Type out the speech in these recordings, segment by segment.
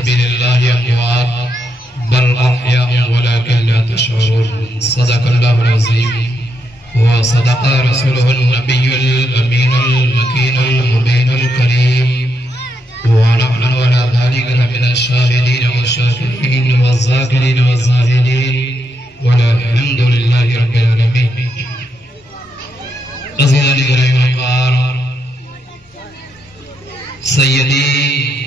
سبيل الله أموات بل أحياء ولكن لا تشعرون. صدق الله العظيم وصدق رسوله النبي الأمين المكين المبين الكريم ونحن على ذلك من الشاهدين والشاكرين والذاكرين والزاهدين والحمد لله رب العالمين. عزیزان گرامی وقار سیدی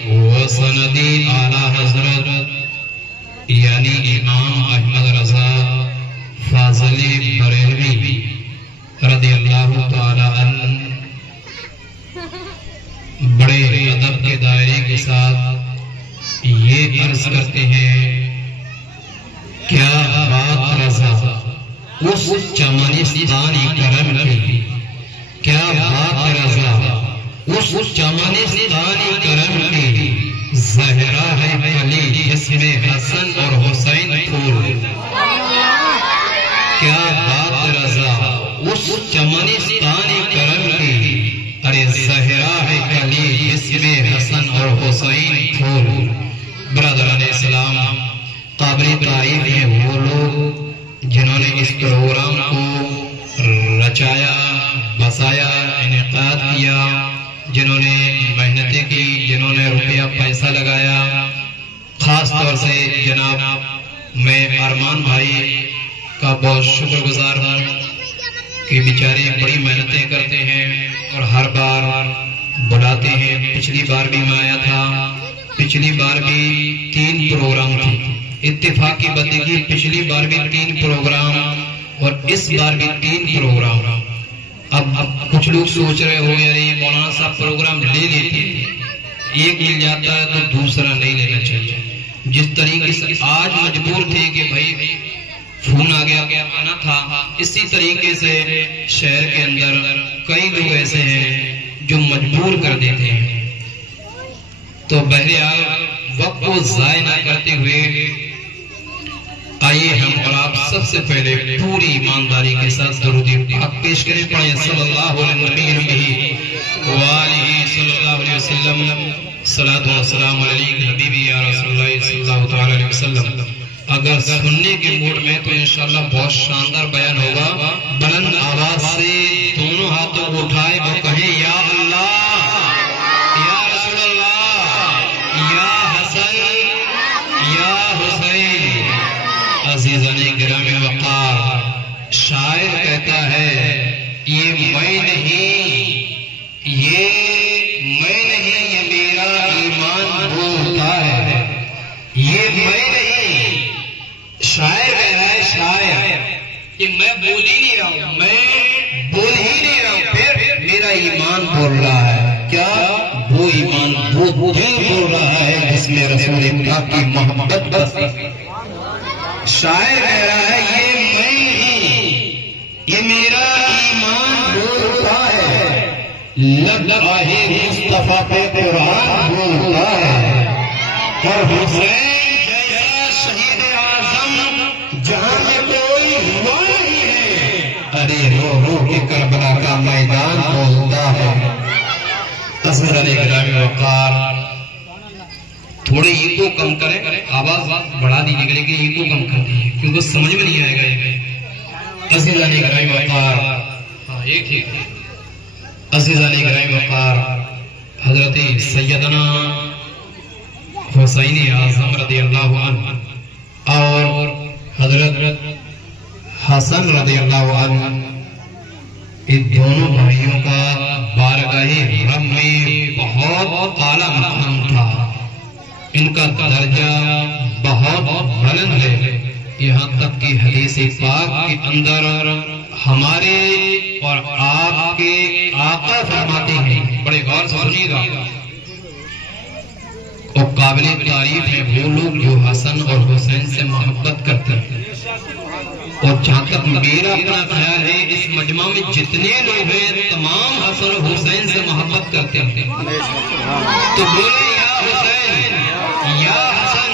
و سندی اعلی حضرت یعنی امام احمد رضا فاضلی بریلوی رضی اللہ تعالی عنہ بڑے ادب کے دائرے کے ساتھ یہ عرض کرتے ہیں کیا بات رضا اس چمنستانی کرم کی، کیا بات رضا اس چمنستانی کرم کی، زہرا ہے کلی جس میں حسن اور حسین پھول. کیا بات رضا اس چمنستانی کرم کی، ارے زہرا ہے کلی جس میں حسن اور حسین پھول. برادران اسلام، قابل تعریف ہیں وہ لوگ جنہوں نے اس پروگرام کو رچایا، بسایا، انعقاد کیا، جنہوں نے محنتیں کی، جنہوں نے روپیہ پیسہ لگایا. خاص طور سے جناب میں ارمان بھائی کا بہت شکر گزار ہوں کہ بیچارے بڑی محنتیں کرتے ہیں اور ہر بار بڑھاتے ہیں. پچھلی بار بھی میں آیا تھا، پچھلی بار بھی 3 پروگرام تھے. اتفاق کی بندگی پچھلی بار بھی 3 پروگرام اور اس بار بھی 3 پروگرام. اب کچھ لوگ سوچ رہے ہو یعنی مولانا صاحب پروگرام لے لیتے ہیں، ایک مل جاتا ہے تو دوسرا نہیں لینا چاہیے. جس طریقے سے آج مجبور تھے کہ بھائی فون آ گیا آنا تھا، اسی طریقے سے شہر کے اندر کئی لوگ ایسے ہیں جو مجبور کر دیتے ہیں. تو بہرحال وقت کو ضائع نہ کرتے ہوئے آئیے ہم اور آپ سب سے پہلے پوری ایمانداری کے ساتھ درود پاک پیش کریں. پڑھیں صلی اللہ علیہ وسلم. صلاۃ و سلام علیک حبیبی یا رسول اللہ صلی اللہ تعالی علیہ وسلم. اگر سننے کے موڈ میں تو انشاءاللہ بہت شاندار بیان ہوگا. بلند آواز سے دونوں ہاتھوں کو اٹھائے وہ کہیں یا اللہ، یا رسول اللہ، یا حسن، یا حسین. عزیزان گرامی وقار، شاعر کہتا ہے یہ میں نہیں، یہ میں نہیں، یہ میرا ایمان بولتا ہے. یہ میں نہیں، شاعر کہہ رہا ہے، شاعر کہ میں بول ہی نہیں رہا ہوں، میں بول ہی نہیں رہا ہوں، پھر میرا ایمان بول رہا ہے. کیا وہ ایمان وہ بول رہا ہے جس میں رسول پاک کی محبت بسی. شاعر کہہ رہا ہے یہ میں نہیں، یہ میرا ایمان بولتا ہے. لب آہے مصطفیٰ پہ قرآن بولتا ہے. اور حسین جیسا شہید اعظم جہاں میں کوئی ہوا نہیں ہے، ارے رو رو کے کربلا کا میدان بولتا ہے. عزیزان گرامی وقار، تھوڑے ایگو کم کریں، آواز بڑھا دیجیے گا لیکن ایگو کم کر دیجیے کیونکہ سمجھ میں نہیں آئے گا. عزیزان گرامی وقار، عزیزان گرامی وقار، حضرت سیدنا حسین اعظم رضی اللہ عنہ اور حضرت حسن رضی اللہ عنہ، ان دونوں بھائیوں کا بارگاہ رب میں بہت اعلیٰ مقام تھا. ان کا درجہ بہت بلند ہے. یہاں تک کہ حدیث پاک کے اندر ہمارے اور آپ کے آقا فرماتے ہیں، بڑے غور سے سنیے گا، اور قابل تعریف ہیں وہ لوگ جو حسن اور حسین سے محبت کرتے ہیں. اور جہاں تک میرا اپنا خیال ہے اس مجمع میں جتنے لوگ ہیں تمام حسن اور حسین سے محبت کرتے ہیں. تو بولے یا حسین، یا حسن.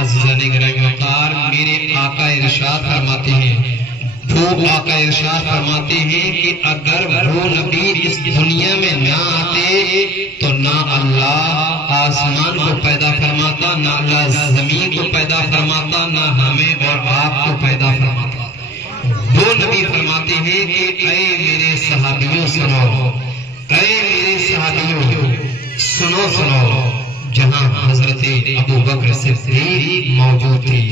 عزیزان گرامی وقار، میرے آقا ارشاد فرماتے ہیں، وہ آقا ارشاد فرماتے ہیں کہ اگر وہ نبی اس دنیا میں نہ آتے تو نہ اللہ آسمان کو پیدا فرماتا، نہ اللہ زمین کو پیدا فرماتا، نہ ہمیں اور آپ کو پیدا فرماتا۔ وہ نبی فرماتے ہیں کہ اے میرے صحابیوں سنو، اے میرے صحابیوں سنو سنو، جہاں حضرت ابو بکر صدیق موجود تھی،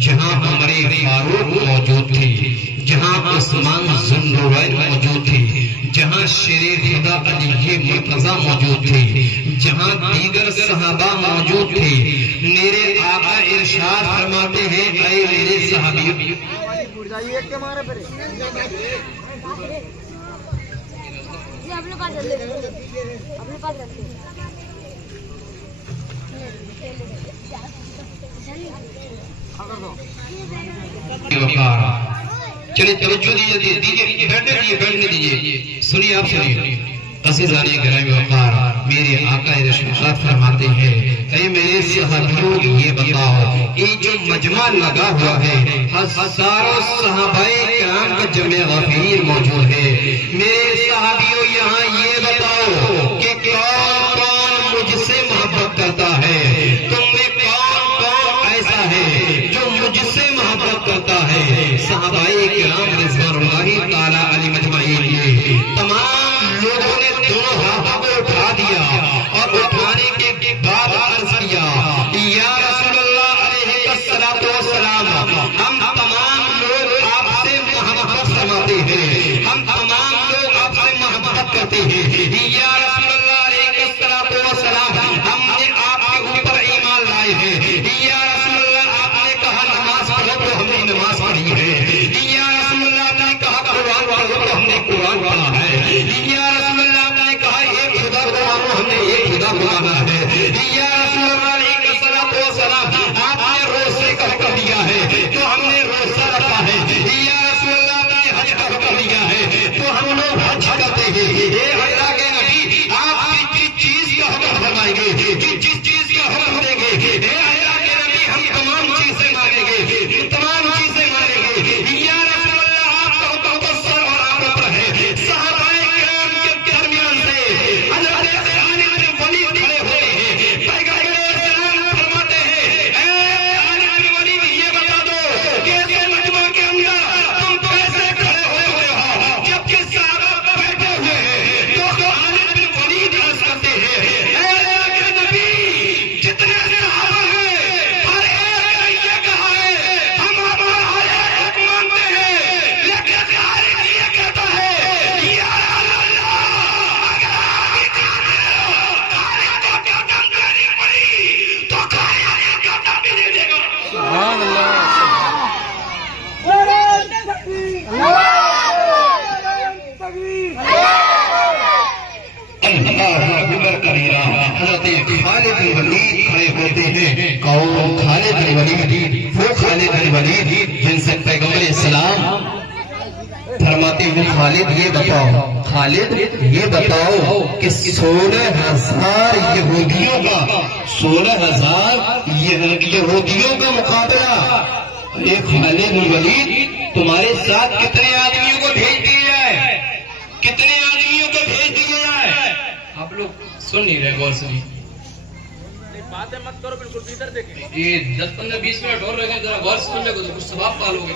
جہاں عمر فاروق موجود تھی، جہاں عثمان ذو النورین موجود تھی، جہاں شیر خدا علی مرتضیٰ موجود تھی، جہاں دیگر صحابہ موجود تھے، میرے آقا ارشاد فرماتے ہیں اے میرے صحابیوں، چلیے توجہ دیجیے، بیٹھنے دیجیے، سنیے آپ سنیے۔ عزیزان گرامی وقار، میرے آقا ارشاد فرماتے ہیں اے میرے صحابیوں یہ بتاؤ، یہ جو مجمع لگا ہوا ہے ہزاروں صحابہ کرام کا جمع غفیر موجود ہے، میرے صحابیوں یہاں یہ بتاؤ کہ کون کون مجھ سے محبت کرتا ہے، تم میں کون کون ایسا ہے جو مجھ سے محبت کرتا ہے۔ صحابہ کرام رضوان اللہ تعالی علیہ مجمعین یہ تمام لوگوں نے دونوں ہاتھوں کو اٹھا دیا اور اٹھانے کے بعد عرض کیا یا رسول اللہ علیہ الصلوۃ والسلام، ہم تمام لوگ آپ سے محبت فرماتے ہیں، ہم تمام لوگ آپ سے محبت کرتے ہیں، یا رسول اللہ علیہ الصلوۃ والسلام، ہم نے آپ کے اوپر ایمان لائے ہیں، یا رسول اللہ آپ نے کہا نماز پڑھو تو ہم نے نماز پڑھی ہے، یا رسول اللہ آپ نے کہا قرآن پڑھو تو ہم نے قرآن پڑھا ہے، یا رسول اللہ آپ نے کہا ایک خدا کو مانو ہم نے ایک خدا کو مانا ہے، یا رسول اللہ علیہ الصلوۃ والسلام آپ نے روزے کا حکم دیا ہے تو ہم نے روزہ رکھا ہے، یا رسول اللہ آپ نے حج کا حکم دیا ہے تو ہم لوگ حج کرتے ہیں۔ اے اللہ کے نبی، آپ جس چیز کا حکم فرمائیں گے، جس چیز کا حکم دیں گے، اے اللہ کے نبی ہم تمام چیزیں مانیں گے، تمام چیزیں مانیں گے، یا رسول اللہ آپ کا حکم تو سر اور آپ پر ہے۔ صحابہ کرام کے درمیان سے حضرت خالد بن ولید کھڑے ہوئے ہیں، پیغمبر اسلام فرماتے ہیں اے خالد بن ولید یہ بتا دو کہ اس مجمع کے اندر تم کیسے کھڑے ہوئے ہو، جبکہ صحابہ بیٹھے ہوئے ہیں تو خالد بن ولید عرض کرتے ہیں اے اللہ کے نبی جتنے صحابہ ہیں ہر ایک نے یہ کہا ہے ہم ہمارا حق مانتے ہیں، لیکن خالد یہ کہتا ہے یا اللہ اگر آپ خالد کو گردن دینی پڑی تو خالد گردن بھی دے دے گا۔ سبحان اللہ۔ اللہ اکبر کبیرہ۔ حضرت خالد بن ولید کھڑے ہوتے ہیں، کون خالد بن ولید؟ وہ خالد بن ولید جن سے پیغمبر اسلام فرماتے ہیں خالد یہ بتاؤ، خالد یہ بتاؤ کہ 16,000 یہودیوں کا 16,000 یہودیوں کا مقابلہ اے خالد بن ولید تمہارے ساتھ کتنے آدمیوں کو بھیج دیا جائے، کتنے آدمیوں کو بھیج دیا جائے؟ آپ لوگ سن نہیں رہے، غور سنیے، باتیں مت کرو، بالکل ادھر دیکھیں۔ یہ 10-15-20 منٹ اور رہے گا، ذرا غور سن لے تو کچھ ثواب پالو گے۔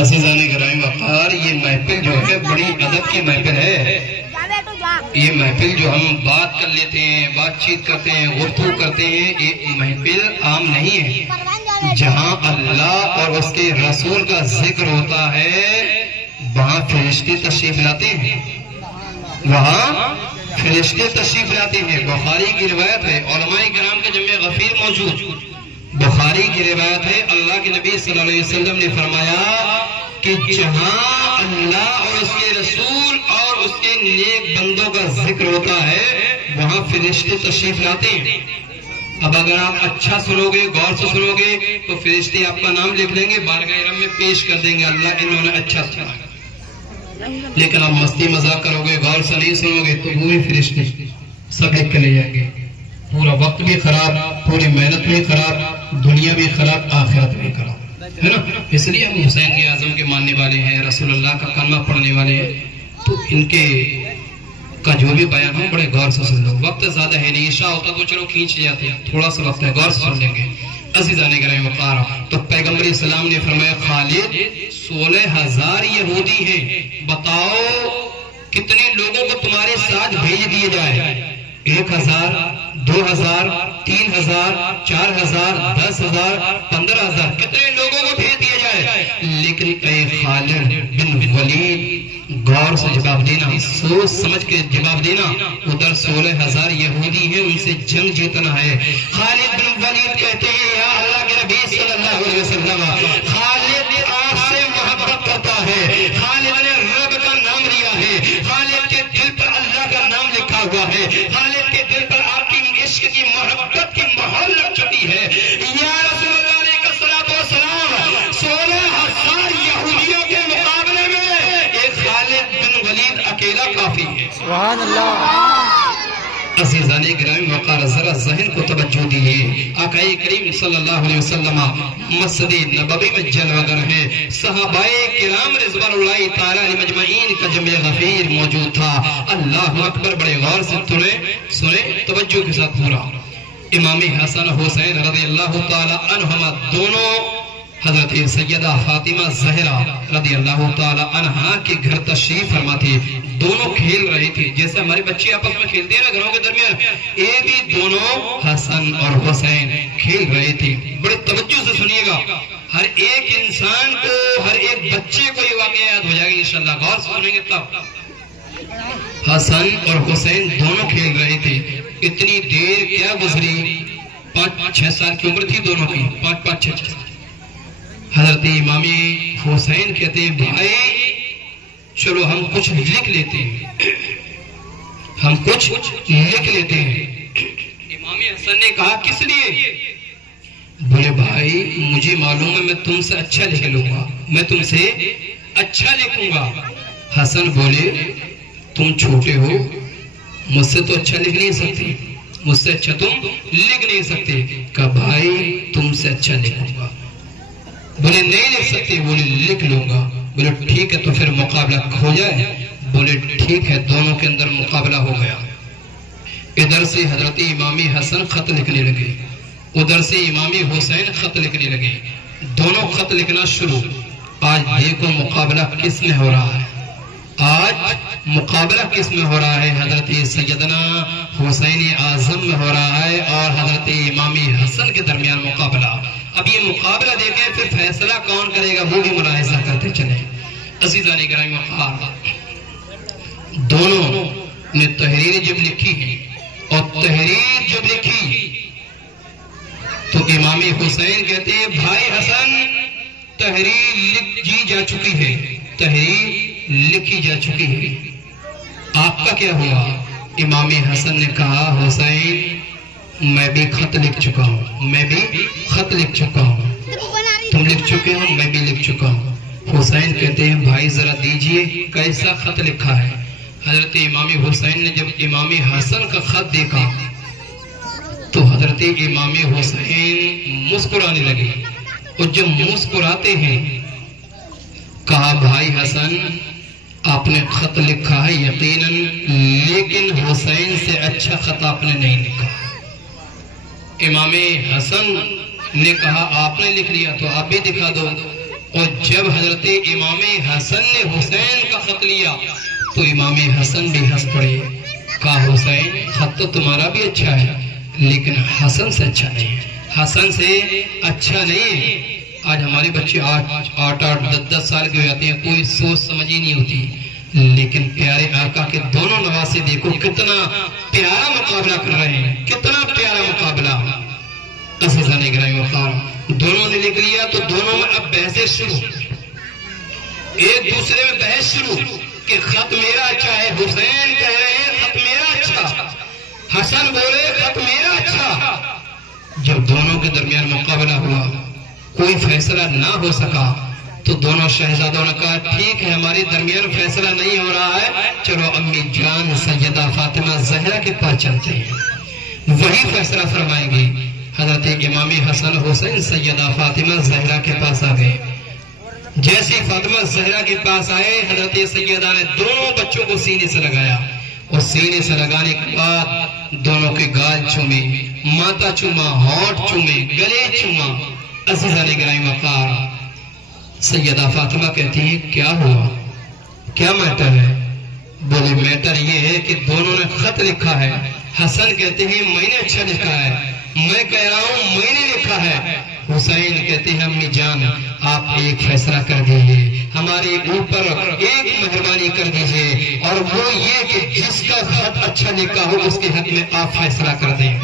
عزیزان گرامی وقار، یہ محفل جو ہے بڑی ادب کی محفل ہے، یہ محفل جو ہم بات کر لیتے ہیں، بات چیت کرتے ہیں، گفتگو کرتے ہیں، یہ محفل عام نہیں ہے۔ جہاں اللہ اور اس کے رسول کا ذکر ہوتا ہے وہاں فرشتے تشریف لاتے ہیں، وہاں فرشتے تشریف لاتے ہیں۔ بخاری کی روایت ہے، علماء کرام کا جمع غفیر موجود، بخاری کی روایت ہے، اللہ کے نبی صلی اللہ علیہ وسلم نے فرمایا کہ جہاں اللہ اور اس کے رسول اور اس کے نیک بندوں کا ذکر ہوتا ہے وہاں فرشتے تشریف لاتے ہیں۔ اب اگر آپ اچھا سنو گے، غور سے سنو گے تو فرشتے آپ کا نام لکھ لیں گے، بارگاہ رب میں پیش کر دیں گے، اللہ انہوں نے اچھا سنا۔ لیکن آپ مستی مذاق کرو گے، غور سے نہیں سنو گے تو وہ بھی فرشتے سب لکھ کے لے جائیں گے، پورا وقت بھی خراب، پوری محنت بھی خراب، دنیا بھی خراب، آخرت بھی خراب، ہے نا؟ اس لیے ہم حسین کے اعظم کے ماننے والے ہیں، رسول اللہ کا کلمہ پڑھنے والے ہیں، تو ان کے کا جو بھی بیان ہو بڑے غور سے سن لو. وقت زیادہ ہے نہیں، عشاء ہوتا تو چلو کھینچ جاتے ہیں، تھوڑا سا وقت ہے، غور سے سن لیں گے. عزیزان گرامی وقار، تو پیغمبر اسلام نے فرمایا خالد 16,000 یہودی ہیں، بتاؤ کتنے لوگوں کو تمہارے ساتھ بھیج دیے جائے؟ 1,000 2,000 3,000 4,000 10,000 15,000 کتنے لوگوں کو بھیج دیا جائے؟ لیکن اے خالد بن ولید غور سے جواب دینا، سوچ سمجھ کے جواب دینا. ادھر 16,000 یہودی ہیں، ان سے جنگ جیتنا ہے. خالد بن ولید کہتے ہیں یا اللہ کے نبی صلی اللہ علیہ وسلم، خالد آپ سے محبت کرتا ہے، خالد نے رب کا نام لیا ہے، خالد کے دل پر اللہ کا نام لکھا ہوا ہے، خالد کے دل پر آپ کی عشق کی محبت کی مہر لگ چکی ہے. یا رسول اللہ علیہ الصلوۃ والسلام، 16,000 یہودیوں کے مقابلے میں ایک خالد بن ولید اکیلا کافی ہے. سبحان اللہ. عزیزان گرامی وقار، ذرا ذہن کو توجہ دیجیے. آقا کریم صلی اللہ علیہ وسلم مسجد نبوی میں جلوہ گر ہیں، صحابہ کرام رضوان اللہ تعالی علیہ مجمعین کا جمع غفیر موجود تھا. اللہ اکبر، بڑے غور سے سنیں توجہ کے ساتھ پورا. امام حسن حسین رضی اللہ تعالی عنہما دونوں حضرت سیدہ فاطمہ زہرا رضی اللہ تعالی عنہا کے گھر تشریف فرما تھے. دونوں کھیل رہے تھے جیسے ہمارے بچے آپس میں کھیلتے ہیں نا گھروں کے درمیان، یہ بھی دونوں حسن اور حسین کھیل رہے تھے. بڑے توجہ سے سنیے گا، ہر ایک انسان کو، ہر ایک بچے کو یہ واقعہ یاد ہو جائے گا انشاءاللہ. غور سے سنیں گے تب. حسن اور حسین دونوں کھیل رہے تھے. اتنی دیر کیا گزری، 5-6 سال کی عمر تھی دونوں کی، 5-6 سال. حضرت امام حسین کہتے ہیں بھائی چلو ہم کچھ لکھ لیتے ہیں، ہم کچھ لکھ لیتے ہیں. امام حسن نے کہا کس لیے؟ بولے بھائی مجھے معلوم ہے میں تم سے اچھا لکھ لوں گا، میں تم سے اچھا لکھوں گا. حسن بولے تم چھوٹے ہو، مجھ سے تو اچھا لکھ نہیں سکتے، مجھ سے اچھا تم لکھ نہیں سکتے. کہا بھائی تم سے اچھا لکھوں گا. بولے نہیں لکھ سکتے، بولے لکھ لوں گا. بولے ٹھیک ہے تو پھر مقابلہ ہو جائے. بولے ٹھیک ہے، دونوں کے اندر مقابلہ ہو گیا. ادھر سے حضرت امام حسن خط لکھنے لگے، ادھر سے امام حسین خط لکھنے لگے. دونوں خط لکھنا شروع. آج دیکھو مقابلہ کس میں ہو رہا ہے، آج مقابلہ کس میں ہو رہا ہے؟ حضرت سیدنا حسین اعظم میں ہو رہا ہے اور حضرت امام حسن کے درمیان مقابلہ. اب یہ مقابلہ دیکھیں پھر فیصلہ کون کرے گا وہ بھی ملاحظہ کرتے چلیں. عزیزان گرامی وقار، دونوں نے تحریر جب لکھی ہے اور تحریر جب لکھی تو امام حسین کہتے ہیں بھائی حسن تحریر لکھی جا چکی ہے، تحریر لکھی جا چکی ہے، آپ کا کیا ہوا؟ امام حسن نے کہا حسین میں بھی خط لکھ چکا ہوں، میں بھی خط لکھ چکا ہوں، تم لکھ چکے ہو میں بھی لکھ چکا ہوں. حسین کہتے ہیں بھائی ذرا دیجئے کیسا خط لکھا ہے؟ حضرت امام حسین نے جب امام حسن کا خط دیکھا تو حضرت امام حسین مسکرانے لگے، اور جب مسکراتے ہیں کہا بھائی حسن آپ نے خط لکھا ہے یقیناً، لیکن حسین سے اچھا خط آپ نے نہیں لکھا. امام حسن نے کہا آپ نے لکھ لیا تو آپ بھی دکھا دو. اور جب حضرت امام حسن نے حسین کا خط لیا تو امام حسن بھی ہنس پڑے. کہا حسین خط تو تمہارا بھی اچھا ہے لیکن حسن سے اچھا نہیں ہے، حسن سے اچھا نہیں ہے. آج ہمارے بچے 8-10 سال کے ہو جاتے ہیں، کوئی سوچ سمجھ ہی نہیں ہوتی، لیکن پیارے آقا کے دونوں نواسے دیکھو کتنا پیارا مقابلہ کر رہے ہیں، کتنا پیارا مقابلہ. عزیزان گرامی وقار، دونوں نے لکھ لیا تو دونوں میں اب بحثیں شروع، ایک دوسرے میں بحث شروع کہ خط میرا اچھا ہے. حسین کہہ رہے ہیں خط میرا اچھا، حسن بولے خط میرا اچھا. جب دونوں کے درمیان مقابلہ ہوا کوئی فیصلہ نہ ہو سکا تو دونوں شہزادوں نے کہا ٹھیک ہے ہمارے درمیان فیصلہ نہیں ہو رہا ہے، چلو امی جان سیدہ فاطمہ زہرا کے پاس چلتے ہیں، وہی فیصلہ فرمائیں گے. حضرت امام حسن حسین سیدہ فاطمہ زہرا کے پاس آ گئے. جیسے فاطمہ زہرا کے پاس آئے حضرت سیدہ نے دونوں بچوں کو سینے سے لگایا اور سینے سے لگانے کے بعد دونوں کے گال چومے، ماتھا چوما، ہونٹ چومے، گلے چوما۔ عزیزان گرامی وقار، سیدہ فاطمہ کہتی ہیں کیا ہوا، کیا میٹر ہے؟ بولے میٹر یہ ہے کہ دونوں نے خط لکھا ہے۔ حسن کہتے ہیں میں نے اچھا لکھا ہے، میں کہہ رہا ہوں میں نے لکھا ہے۔ حسین کہتے ہیں امی جان آپ ایک فیصلہ کر دیجئے، ہمارے اوپر ایک مہربانی کر دیجئے، اور وہ یہ کہ جس کا خط اچھا لکھا ہو اس کے حق میں آپ فیصلہ کر دیں۔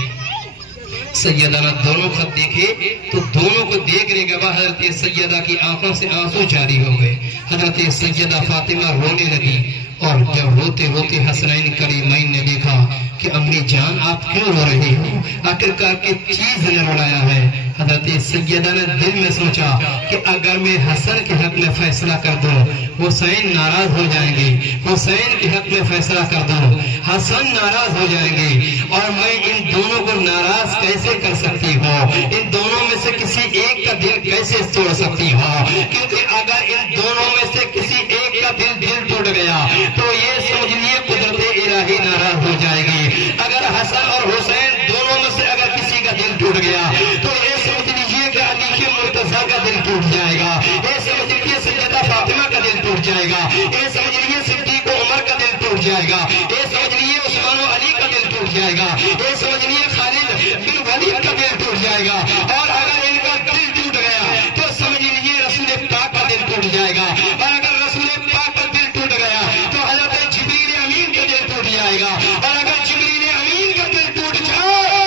سیدہ نے دونوں خط دیکھے تو دونوں کو دیکھنے کے بعد حضرت سیدہ کی آنکھوں سے آنسو جاری ہو گئے۔ حضرت سیدہ فاطمہ رونے لگی، اور جب روتے روتے حسنین کریمین نے دیکھا کہ امی جان آپ کیوں رو رہی ہو، آخرکار کی چیز نے رلایا ہے۔ حضرت سیدہ نے دل میں سوچا کہ اگر میں حسن کے حق میں فیصلہ کر دوں حسین ناراض ہو جائیں گے، حسین کے حق میں فیصلہ کر دوں حسن ناراض ہو جائیں گے، اور میں ان دونوں کو ناراض کیسے کر سکتی ہوں، ان دونوں میں سے کسی ایک کا دل کیسے توڑ سکتی ہوں، کیونکہ اگر ان دونوں میں سے کسی ایک کا دل ٹوٹ گیا تو یہ سمجھ لیے قدرت الہی ناراض ہو جائے گی۔ اگر حسن اور حسین دونوں میں سے اگر کسی کا دل ٹوٹ گیا تو یہ سمجھ لیجیے کہ علی کے مرتضیٰ کا دل ٹوٹ جائے گا، یہ سمجھ لیجیے سیدہ فاطمہ کا دل ٹوٹ جائے گا، یہ سمجھ لیجیے صدیق عمر کا دل ٹوٹ جائے گا، یہ سمجھ لیجیے عثمان و علی کا دل ٹوٹ جائے گا، یہ سمجھ لیجیے خالد بن ولید کا دل ٹوٹ جائے گا، اور اگر ان کا دل ٹوٹ گیا تو سمجھ لیجیے رسول پاک کا دل ٹوٹ جائے گا، اور اگر رسول پاک کا دل ٹوٹ گیا تو حضرت جبریل امین کا دل ٹوٹ جائے گا، اور اگر جبریل امین کا دل ٹوٹ جائے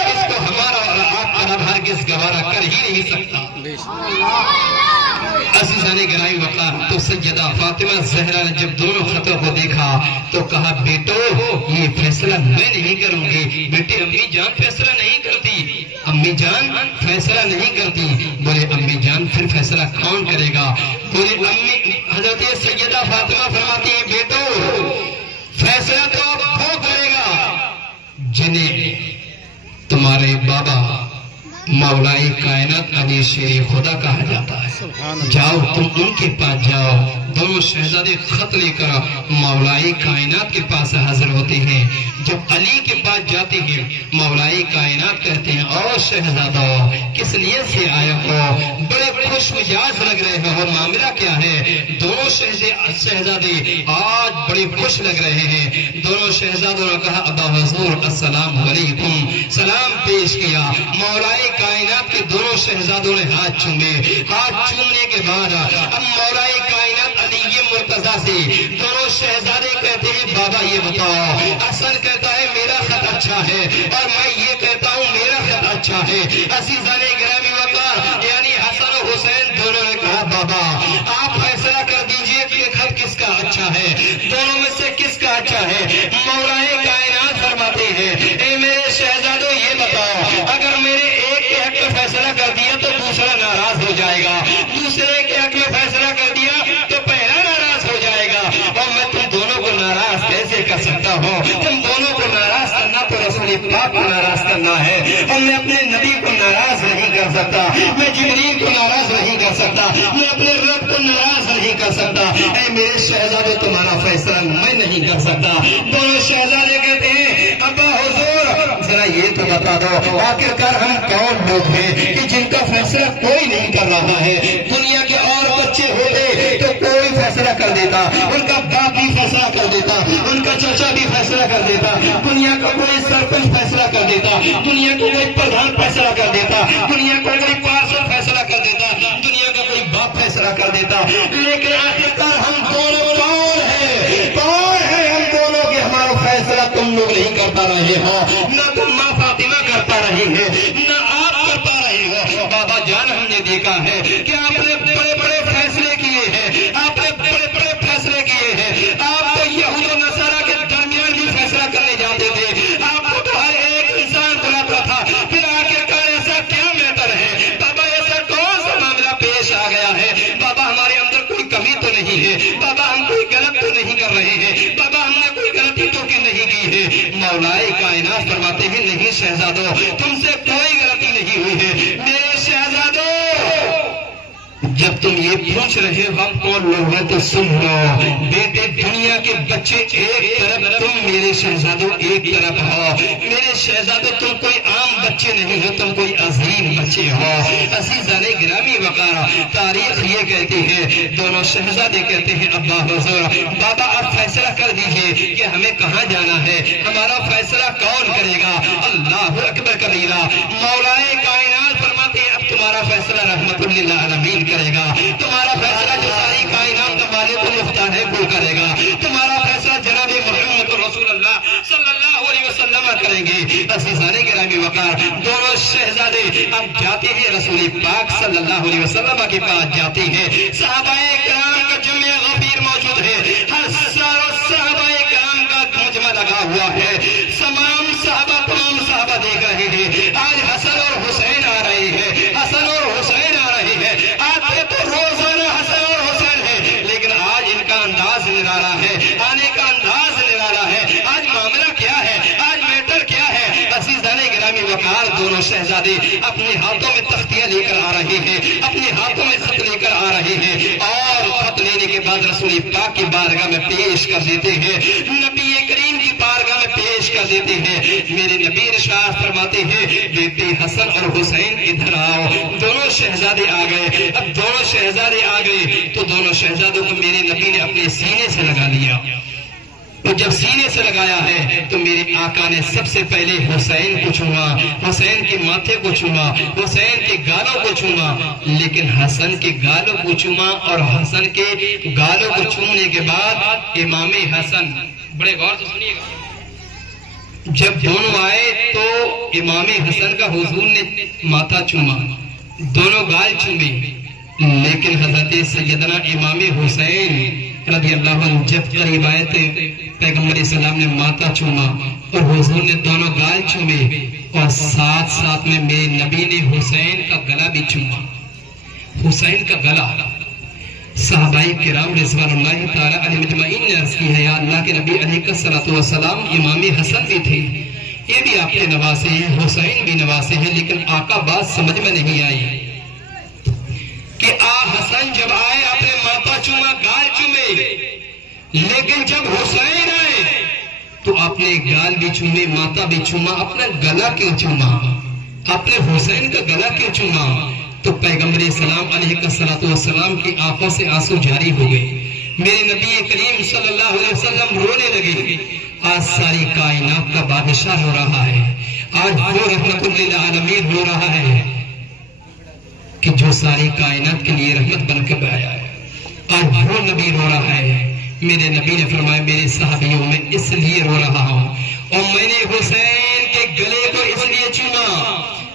اس کو ہمارا اور آپ کا رب ہرگز گوارا کر ہی نہیں سکتا۔ عزیزان گرامی وقار، تو سیدہ فاطمہ زہرا نے جب دونوں خطوں کو دیکھا تو کہا بیٹو یہ فیصلہ میں نہیں کروں گی۔ بیٹے امی جان فیصلہ نہیں کرتی، امی جان فیصلہ نہیں کرتی۔ بولے امی جان پھر فیصلہ کون کرے گا؟ بولے امی، حضرت سیدہ فاطمہ فرماتی ہے بیٹو فیصلہ تو وہ کرے گا جنہیں تمہارے بابا مولائی کائنات علی شیر خدا کہا جاتا ہے۔ جاؤ تم ان کے پاس جاؤ، دونوں شہزادے خط لے کر مولائی کائنات کے پاس حاضر ہوتے ہیں۔ جب علی کے پاس جاتے ہیں مولائی کائنات کہتے ہیں اور شہزادوں کس نیت سے آئے ہو، بڑے خوش مزاج لگ رہے ہو، معاملہ کیا ہے؟ دونوں شہزادے آج بڑے خوش لگ رہے ہیں۔ دونوں شہزادوں نے کہا ابا حضور السلام علیکم، سلام پیش کیا۔ مولائی کائنات کے دونوں شہزادوں نے ہاتھ چومے، ہاتھ چومنے کے بعد اب مولائی کائنات علی مرتضیٰ سے دونوں شہزادے کہتے ہیں بابا یہ بتاؤ، حسن کہتا ہے میرا خط اچھا ہے اور میں یہ کہتا ہوں میرا خط اچھا ہے۔ عزیزان گرامی وقار، یعنی حسن و حسین دونوں نے کہا بابا آپ فیصلہ کر دیجئے کہ یہ خط کس کا اچھا ہے، دونوں میں سے کس کا اچھا ہے؟ مولائی کائنات فرماتے ہیں اے میرے شہزادوں یہ بتاؤ، اگر میرے ایک کے حق میں فیصلہ کر دیا تو دوسرا ناراض ہو جائے گا، دوسرے کے حق میں فیصلہ کر دیا تو پہلا ناراض ہو جائے گا، اور میں تم دونوں کو ناراض کیسے کر سکتا ہوں؟ تم دونوں کو ناراض کرنا تو رسول پاک کو ناراض کرنا ہے، اور میں اپنے نبی کو ناراض نہیں کر سکتا، میں جبریل کو ناراض نہیں کر سکتا، میں اپنے رب کو ناراض نہیں کر سکتا۔ اے میرے شہزادے تمہارا فیصلہ میں نہیں کر سکتا۔ دونوں شہزادے کہتے ہیں ابا حضور ذرا یہ تو بتا دو آخرکار ہم کون لوگ ہیں کہ جن کا فیصلہ کوئی نہیں کر رہا ہے؟ دنیا کے اور بچے ہوتے تو کوئی فیصلہ کر دیتا، ان کا باپ بھی فیصلہ کر دیتا، ان کا چچا بھی فیصلہ کر دیتا، دنیا کا کوئی سرپنچ فیصلہ کر دیتا، دنیا کا کوئی پردھان فیصلہ کر دیتا، دنیا کا کوئی پارشد فیصلہ کر دیتا، دنیا کا کوئی باپ فیصلہ کر دیتا، لیکن آخرکار ہم دونوں کون ہیں؟ کون ہے ہم دونوں کے ہمارا فیصلہ تم لوگ نہیں کر پا رہے ہو، نہ تم ماں فاطمہ کر پا رہی ہے نہ آپ کر پا رہے ہو۔ بابا جان ہم نے دیکھا ہے کہ آپ نے بڑے بڑے فیصلے کیے ہیں، آپ نے بڑے بڑے فیصلے کیے ہیں، آپ تو یہود و نصارہ کے درمیان بھی فیصلہ کرنے جاتے تھے، آپ کو تو ہر ایک انسان بلاتا تھا، پھر آخرکار ایسا کیا میٹر ہے؟ بابا ایسا کون سا معاملہ پیش آ گیا ہے؟ بابا ہمارے اندر کوئی کمی تو نہیں ہے، بابا ہم کوئی غلط تو نہیں کر رہے ہیں، بابا ہم نے کوئی غلطی تو نہیں کی ہے؟ مولائی کائنات فرماتے ہیں نہیں شہزادوں تم سے کوئی غلطی نہیں ہوئی ہے، میرے شہزادوں جب تم یہ پوچھ رہے ہو ہم کون لوگ ہیں تو سن لو بیٹے، دنیا کے بچے ایک طرف، تم میرے شہزادوں ایک طرف ہو۔ میرے شہزادوں تم کوئی عام بچے نہیں ہو، تم کوئی عظیم بچے ہو۔ عزیزان گرامی وقار، تاریخ یہ کہتی ہے، دونوں شہزادے کہتے ہیں ابا حضور، بابا آپ فیصلہ کر دیجئے کہ ہمیں کہاں جانا ہے، ہمارا فیصلہ کون کرے گا؟ اللہ اکبر کبیرہ۔ مولا کائنات فرماتے ہیں اب تمہارا فیصلہ رحمت للعالمین کرے گا، تمہارا فیصلہ جو ساری کائنات کا مالک و مختار ہے وہ کرے گا، تمہارا فیصلہ جناب محمد رسول اللہ صلی اللہ علیہ وسلم کریں گے۔ عزیزان گرامی وقار، دونوں شہزادے اب جاتے ہیں رسول پاک صلی اللہ علیہ وسلم کے پاس جاتے ہیں۔ صحابہ کرام کا جمع غفیر موجود ہے، ہر صحابہ کرام کا مجمع لگا ہوا ہے، تمام صحابہ دیکھ رہے ہیں۔ آج حسن اور حسین آ رہے ہیں، حسن اور حسین آ رہے ہیں۔ آتے تو روزانہ حسن اور حسین ہے، لیکن آج ان کا انداز نرالا ہے، آنے کا انداز نرالا ہے۔ آج معاملہ کیا ہے، آج میٹر کیا ہے؟ عزیزان گرامی وقار، دونوں شہزادے اپنے ہاتھوں میں تختیاں لے کر آ رہے ہیں، اپنے ہاتھوں میں خط لے کر آ رہے ہیں، اور خط لینے کے بعد رسول پاک کی بارگاہ میں پیش کر دیتے ہیں، نبی کریم کی بارگاہ میں پیش کر دیتے ہیں۔ میرے نبی ارشاد فرماتے ہیں بیٹے حسن اور حسین ادھر آؤ۔ دونوں شہزادے آ گئے۔ اب دونوں شہزادے آ گئے تو دونوں شہزادوں کو میرے نبی نے اپنے سینے سے لگا لیا، اور جب سینے سے لگایا ہے تو میرے آقا نے سب سے پہلے حسین کو چھوا، حسین کے ماتھے کو چھوا، حسین کے گالوں کو چھوا، لیکن حسن کے گالوں کو چھوا، اور حسن کے گالوں کو چھونے کے بعد امام حسن، بڑے غور سے سنیے گا، جب دونوں آئے تو امام حسن کا حضور نے ماتھا چوما، دونوں گال چومے، لیکن حضرت سیدنا امام حسین رضی اللہ عنہ جب قریب آئے تھے، پیغمبر اسلام نے ماتھا چوما اور حضور نے دونوں گال چومے، اور ساتھ ساتھ میں میرے نبی نے حسین کا گلا بھی چوما، حسین کا گلا۔ صحابہ کرام رضوان اللہ تعالی علیہ مجمعین نے عرض کی ہے، یا اللہ کے نبی علیہ الصلوۃ والسلام، امام حسن بھی تھے، یہ بھی آپ کے نواسے ہیں، حسین بھی نواسے ہیں، لیکن آقا بات سمجھ میں نہیں آئی کہ حسن جب آئے آپ نے ماتھا چوما، گال چومے، لیکن جب حسین آئے تو آپ نے گال بھی چومے، ماتھا بھی چوما، اپنا گلا کیوں چوما؟ آپ نے حسین کا گلا کیوں چوما؟ تو پیغمبر اسلام علیہ الصلوۃ والسلام کی آنکھوں سے آنسو جاری ہو گئے۔ میرے نبی کریم صلی اللہ علیہ وسلم رونے لگے۔ آج ساری کائنات کا بادشاہ ہو رہا ہے، آج وہ رحمت للعالمین ہو رہا ہے کہ جو ساری کائنات کے لیے رحمت بن کے آیا ہے، آج وہ نبی رو رہا ہے۔ میرے نبی نے فرمایا میرے صحابیوں میں اس لیے رو رہا ہوں، اور میں نے حسین کے گلے کو اس لیے چوما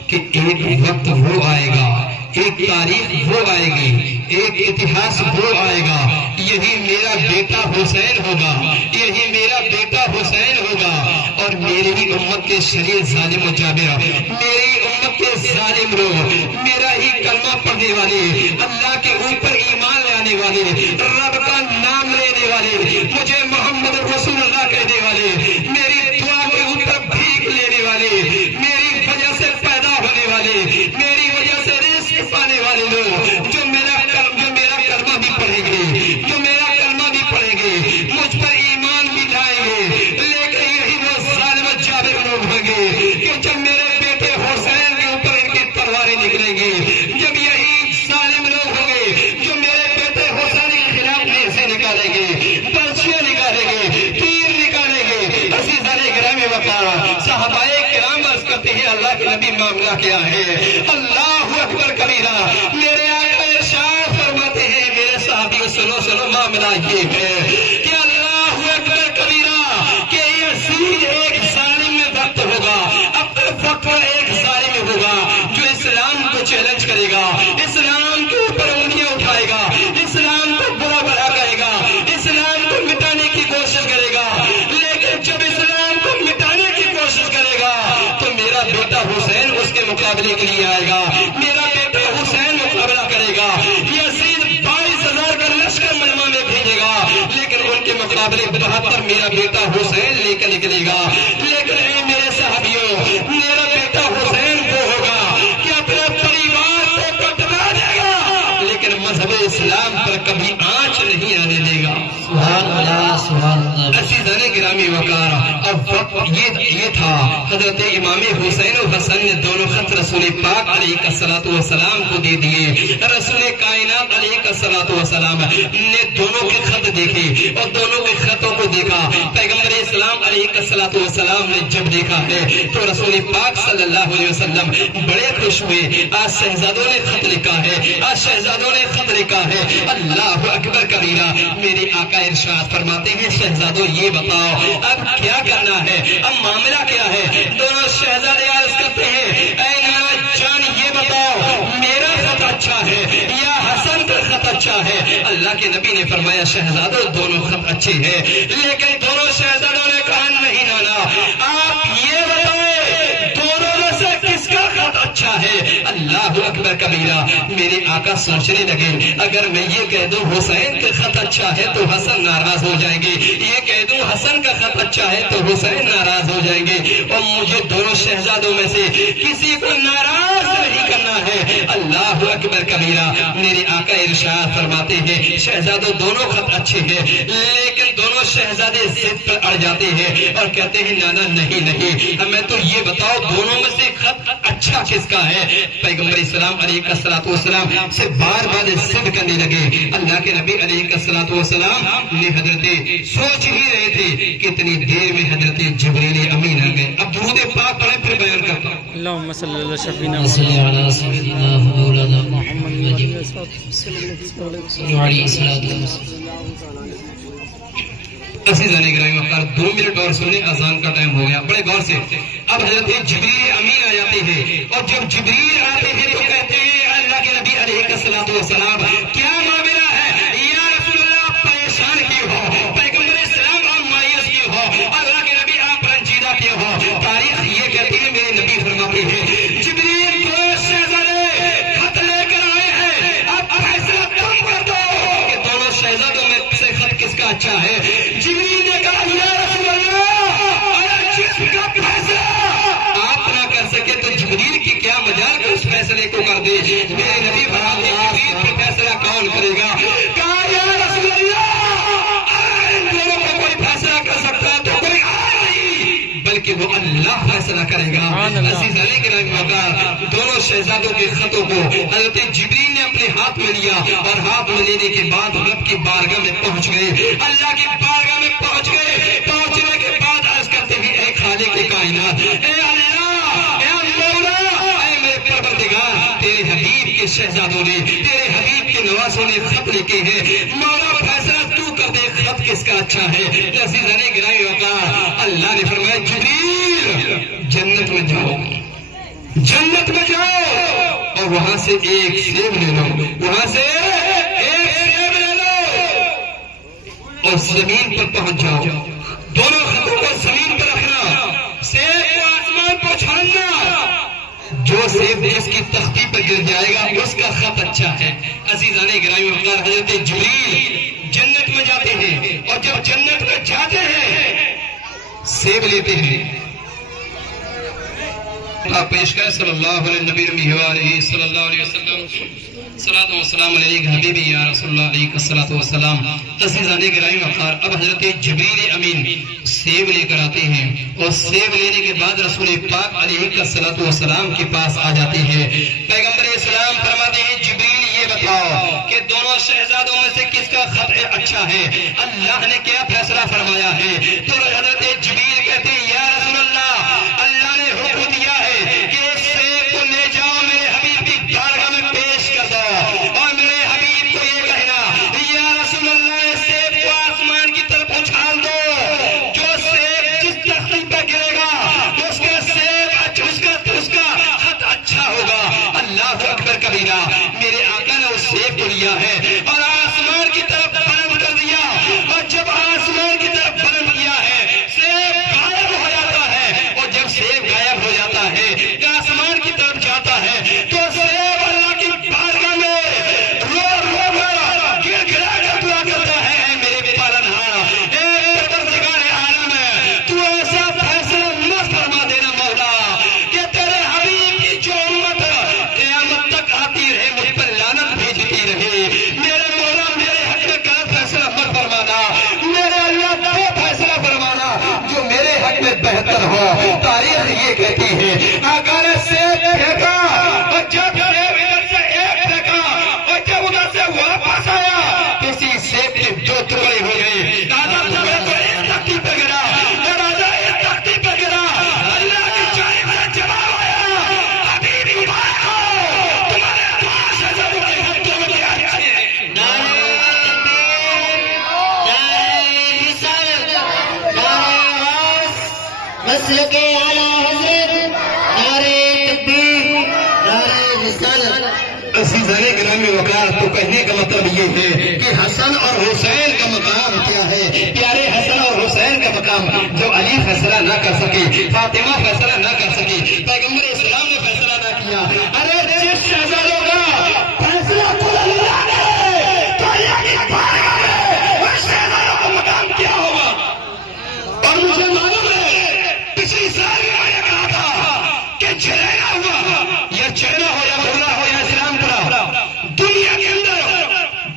کہ ایک وقت وہ آئے گا، ایک تاریخ وہ آئے گی، ایک اتہاس وہ آئے گا، یہی میرا بیٹا حسین ہوگا، یہی میرا بیٹا حسین ہوگا، اور میری ہی امت کے شریر ظالم و جابر، میری امت کے ظالم لوگ، میرا ہی کلمہ پڑھنے والے، اللہ کے اوپر ایمان لانے والے، رب کا نام لینے والے، مجھے محمد رسول اللہ کہنے والے، میری دعا کے اوپر بھیک لینے والے، میری وجہ سے پیدا ہونے والے، میری وجہ سے رزق پانے والے لوگ، جو میرا کلمہ بھی پڑھیں گے، جو میرا کلمہ بھی پڑھیں گے، مجھ پر ایمان بھی لائیں گے، لیکن یہی وہ ظالم و جابر لوگ ہوں گے کہ جب میرے بیٹے حسین کے اوپر ان کی تلواریں نکلیں گی، جب یہی ظالم لوگ ہوں گے جو میرے بیٹے حسین کے خلاف نیزے نکالیں گے، برچیاں نکالیں گے، تیر نکالیں گے۔ عزیزان گرامی وقار، صحابہ کرام عرض کرتے ہیں اللہ کے نبی معاملہ کیا ہے؟ اللہ اکبر کبیرہ۔ میرے آقا ارشاد فرماتے ہیں میرے صحابیوں سنو معاملہ یہ ہے کہ اللہ اکبر کبیرہ کہ یزید ایک ظالم میں وقت ہوگا، اپنے وقت پر ایک ظالم ہوگا جو اسلام کو چیلنج کرے گا، اسلام کے اوپر انگلیاں اٹھائے گا، اسلام کو برا بھلا کہے گا، اسلام کو مٹانے کی کوشش کرے گا، لیکن جب اسلام کو مٹانے کی کوشش کرے گا تو میرا بیٹا حسین اس کے مقابلے کے لیے آئے گا، میرا بیٹا حسین مقابلہ کرے گا۔ یزید 22,000 کا لشکر مجمع میں بھیجے گا، لیکن ان کے مقابلے 72 میرا بیٹا حسین لے کر نکلے گا۔ لیکن اے میرے صحابیوں، میرا بیٹا حسین وہ ہوگا کہ اپنے پریوار کو کٹوا دے گا، لیکن وقار اب وقت یہ تھا حضرت امام حسین و حسن نے دونوں خط رسول پاک علیہ الصلوۃ والسلام کو دے دیے. رسول کائنات علیہ الصلوۃ والسلام نے دونوں کے خط دیکھے اور دونوں کے خطوں کو دیکھا. پیغمبر اسلام علیہ الصلوۃ والسلام نے جب دیکھا ہے تو رسول پاک صلی اللہ علیہ وسلم بڑے خوش ہوئے. آج شہزادوں نے خط لکھا ہے, آج شہزادوں نے خط لکھا ہے. اللہ اکبر کبیرہ. میرے آقا ارشاد فرماتے ہیں شہزادوں یہ بتاؤ اب کیا کرنا ہے, اب معاملہ کیا ہے. دونوں شہزادے عرض کرتے ہیں اے نانا جان یہ بتاؤ میرا خط اچھا ہے یا حسن کا خط اچھا ہے. اللہ کے نبی نے فرمایا شہزادوں دونوں خط اچھے ہیں, لیکن دونوں شہزادوں نے کہا نہیں نانا آپ یہ بتائیں دونوں میں سے کس کا خط اچھا ہے. اللہ اکبر کبیرہ. میرے آقا سوچنے لگے اگر میں یہ کہہ دوں حسین کا خط اچھا ہے تو حسن ناراض ہو جائیں گے, یہ کہہ دوں حسن کا خط اچھا ہے تو حسین ناراض ہو جائیں گے, اور مجھے دونوں شہزادوں میں سے کسی کو ناراض نہیں کرنا ہے. اللہ اکبر کبیرہ. میرے آقا ارشاد فرماتے ہیں شہزادوں دونوں خط اچھے ہیں, لیکن دونوں شہزادے ضد پر اڑ جاتے ہیں اور کہتے ہیں نانا نہیں نہیں ہمیں تو یہ بتاؤ دونوں میں سے خط اچھا کس کا ہے. پیغمبر اسلام علیہ الصلوۃ والسلام سے بار بار ضد کرنے لگے. اللہ کے نبی علیہ الصلوۃ والسلام نے حضرت سوچ ہی رہے تھے کتنی دیر میں حضرت جبریل امین آ گئے. اب درود پاک پڑھیں پھر بیان کرتا ہوں. اللهم صل على شفينا صلی علی سیدنا مولانا محمد علیہ الصلوۃ والسلام. عزیزان گرامی وقار 2 منٹ اور سنیں, اذان کا ٹائم ہو گیا. بڑے غور سے اب حضرت جبریل امین آ جاتے ہیں اور جب جبریل آتے ہیں تو کہتے ہیں اللہ کے نبی علیہ الصلوۃ والسلام کیا معاملہ ہے یا رسول اللہ پریشان کیوں ہو, پیغمبر اسلام آپ مایوس کیوں ہو, اللہ کے نبی آپ رنجیدہ کیوں ہو. تاریخ یہ کہتی ہے میرے نبی فرماتے ہیں جبریل دو شہزادے خط لے کر آئے ہیں, اب فیصلہ تم کر دو کہ دونوں شہزادوں میں سے خط کس کا اچھا ہے. جبریل نے کہا یا رسول اللہ جس کا فیصلہ آپ نہ کر سکے تو جبریل کی کیا مجال کہ اس فیصلے کو کر دے. میرے نبی فرماتے ہیں جبریل پر فیصلہ کون کرے گا. کہا یا رسول اللہ اگر ان دونوں کو کوئی فیصلہ کر سکتا ہے تو کوئی نہیں بلکہ وہ اللہ فیصلہ کرے گا. عزیزان گرامی وقار دونوں شہزادوں کے خطوں کو حضرت جبریل نے اپنے ہاتھ میں لیا اور ہاتھ میں لینے کے بعد رب کی بارگاہ میں پہنچ گئے. اللہ کی بارگاہ میں پہنچ گئے. پہنچنے کے بعد عرض کرتے ہوئے اے خالق کائنات, اے اللہ, اے مولا, اے میرے پروردگار, تیرے حبیب کے شہزادوں نے, تیرے حبیب کے نوازوں نے خط لکھے ہیں, مولا فیصلہ تو کر دے خط کس کا اچھا ہے. عزیزان گرامی وقار اللہ نے فرمایا جبریل جنت میں جاؤ, جنت میں جاؤ اور وہاں سے ایک سیب لے لو, وہاں سے ایک سیب لے لو اور زمین پر پہنچ جاؤ. دونوں خطوں کو زمین پر رکھنا, سیب کو آسمان پر چھاننا, جو سیب جس کی تختی پر گر جائے گا اس کا خط اچھا ہے. عزیزان گرامی وقار حضرت جبریل جنت میں جاتے ہیں اور جب جنت میں جاتے ہیں سیب لیتے ہیں. آپ پیش کریں صلی اللہ علیہ نبی علیہ صلی اللہ علیہ وسلم صلاۃ و سلام علیہ حبیبی یا رسول اللہ علیہ الصلوۃ والسلام. عزیزان گرامی وقار اب حضرت جبریل امین سیب لے کر آتے ہیں اور سیب لینے کے بعد رسول پاک علیہ الصلوۃ والسلام کے پاس آ جاتے ہیں. پیغمبر اسلام فرماتے ہیں جبریل یہ بتاؤ کہ دونوں شہزادوں میں سے کس کا خط اچھا ہے, اللہ نے کیا فیصلہ فرمایا ہے. تو حضرت جبریل کہتے ہیں یا رسول اللہ, اللہ نے حکم دیا ہے کہ اس سیب کو لے جاؤ میرے حبیب کی بارگاہ میں پیش کر دو اور میرے حبیب کو یہ کہنا یا رسول اللہ اس سیب کو آسمان کی طرف اچھال دو, جو سیب جس تختی پہ گرے گا اس کا سیب اس کا خط اچھا ہوگا. اللہ اکبر کبیرہ. میرے آقا نے اس سیب کو لیا ہے اور آسمان کی طرف بلند کر دیا, اور جب آسمان کی طرف بلند کیا ہے سیب غائب ہو ہو. تاریخ یہ کہتی ہے آقا نے سیب پھینکا اور جب سیب ادھر سے ایک پھینکا اور جب ادھر سے واپس آیا کسی سیب کے 2 ٹکڑے ہو گئے. دادا تو ایک تختی پہ گرا اور راجا ایک تختی پہ گرا. اللہ کی جانب میں جواب آیا ابھی بھی مبارک ہو تمہارے پاس ہے جب کے ہاتھوں میں تیار ہے. نعرہ تکبیر، نعرہ رسالت، نعرہ آواز، مسلک اعلی حضرت، نعرہ تکبیر، نعرہ رسالت. عزیزان گرامی وقار تو کہنے کا مطلب یہ ہے کہ حسن اور حسین کا مقام کیا ہے. پیارے حسن اور حسین کا مقام جو علی فیصلہ نہ کر سکے، فاطمہ فیصلہ نہ کر سکی، پیغمبر اسلام نے فیصلہ نہ کیا. ارے جس شہزادوں کا فیصلہ خود اللہ نے تو اللہ کی بارگاہ میں اس شہزادوں کا مقام کیا ہوگا. اور مجھے معلوم ہے پچھلی سال میں نے کہا تھا کہ چلینا ہوا یا چینا ہو یا بھولا ہو یا اسلام پڑا، دنیا کے اندر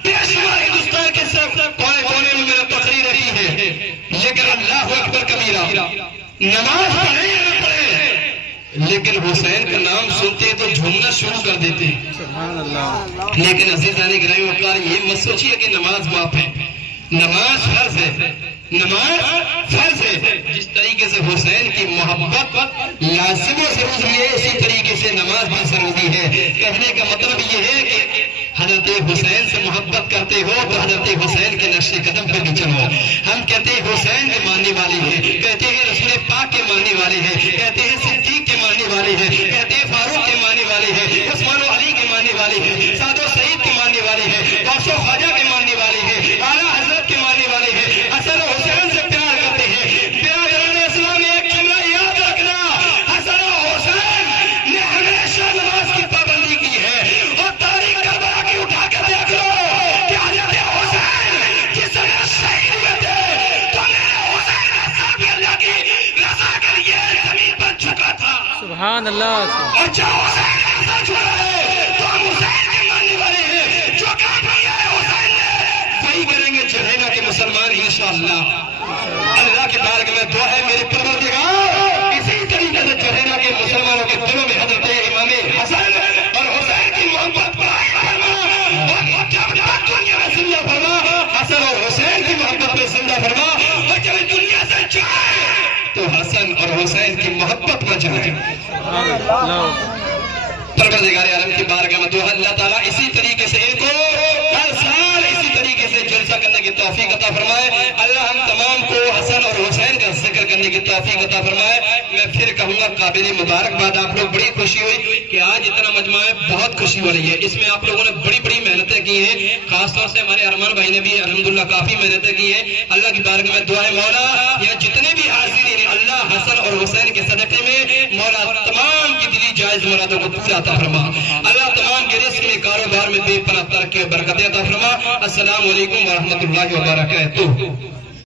بے شمار ہندوستان کے سب کونے کونے میں میں نے تقریر رکھی ہے، لیکن اللہ اکبر کبیرہ نماز پڑھے یا نہ پڑھے لیکن حسین کا نام سنتے تو جھومنا شروع کر دیتے. لیکن عزیزان گرامی وقار یہ مت سوچیے کہ نماز معاف ہے. نماز فرض ہے، نماز فرض ہے. جس طریقے سے حسین کی محبت لازم و ضروری ہے اسی طریقے سے نماز بھی ضروری ہے. کہنے کا مطلب یہ ہے کہ حضرت حسین سے محبت کرتے ہو تو حضرت حسین کے نقش قدم پر بھی چلو. ہم کہتے ہیں حسین کے ماننے والے ہیں، کہتے ہیں رسول پاک کے ماننے والے ہیں، کہتے ہیں صدیق کے ماننے والے ہیں، کہتے ہیں فاروق کے ماننے والے ہیں، عثمان و علی کے ماننے والے ہیں، سعد و سعید کے ماننے والے ہیں، غوث و خواجہ کے ماننے والے ہیں، اعلیٰ حضرت کے ماننے والے ہیں، حسن و حسین سے پیار کرتے ہیں. برادران اسلام میں ایک جملہ یاد رکھنا، حسن و حسین نے ہمیشہ نماز کی پابندی کی ہے. اور تاریخ کربلا کی اٹھا کے دیکھ لو کہ حضرت حسین جس نے شہید ہوئے تھے تو میرے حسین ایسا بھی اللہ کی رضا کے لیے زمین پر جھکا تھا. سبحان اللہ. اور جو حسین ایسا جھکا ہے تو ہم حسین کے ماننے والے ہیں. جو کام کیا ہے حسین نے وہی کریں گے جہینا کے مسلمان انشاءاللہ. اللہ کے بارگاہ میں دعا ہے میرے پروردگار اسی طریقے سے جہینا کے مسلمانوں کے دلوں میں حضرت امام حسن اور حسین کی محبت قائم فرما اور جب تک دنیا میں زندہ فرما. حسن اور حسین کی محبت میں زندہ فرما اور جب دنیا سے جائے تو حسن اور حسین کی محبت میں جائے. پروردگار عالم کی بارگاہ میں دعا اللہ تعالیٰ اسی طریقے سے ان کو ہر سال اسی طریقے سے جلسہ کرنے کی توفیق عطا فرمائے. اللہ ہم تمام کو حسن اور حسین کا ذکر کرنے کی توفیق عطا فرمائے. میں پھر کہوں گا قابل مبارکباد. آپ لوگ بڑی خوشی ہوئی کہ آج اتنا مجمع ہے، بہت خوشی ہو رہی ہے. اس میں آپ لوگوں نے بڑی بڑی محنتیں کی ہیں، خاص طور سے ہمارے ارمان بھائی نے بھی الحمدللہ کافی محنتیں کی ہیں. اللہ کی بارگاہ میں دعا ہے مولا یہاں جتنے بھی حاضرین ہیں اللہ حسن اور حسین کے صدقے میں مولا تمام کی دلی جائز مرادوں کو پورا عطا فرما. اللہ تمام کے رزق میں کاروبار میں بے پناہ ترقی و برکتیں عطا فرما. السلام علیکم ورحمۃ اللہ وبرکاتہ.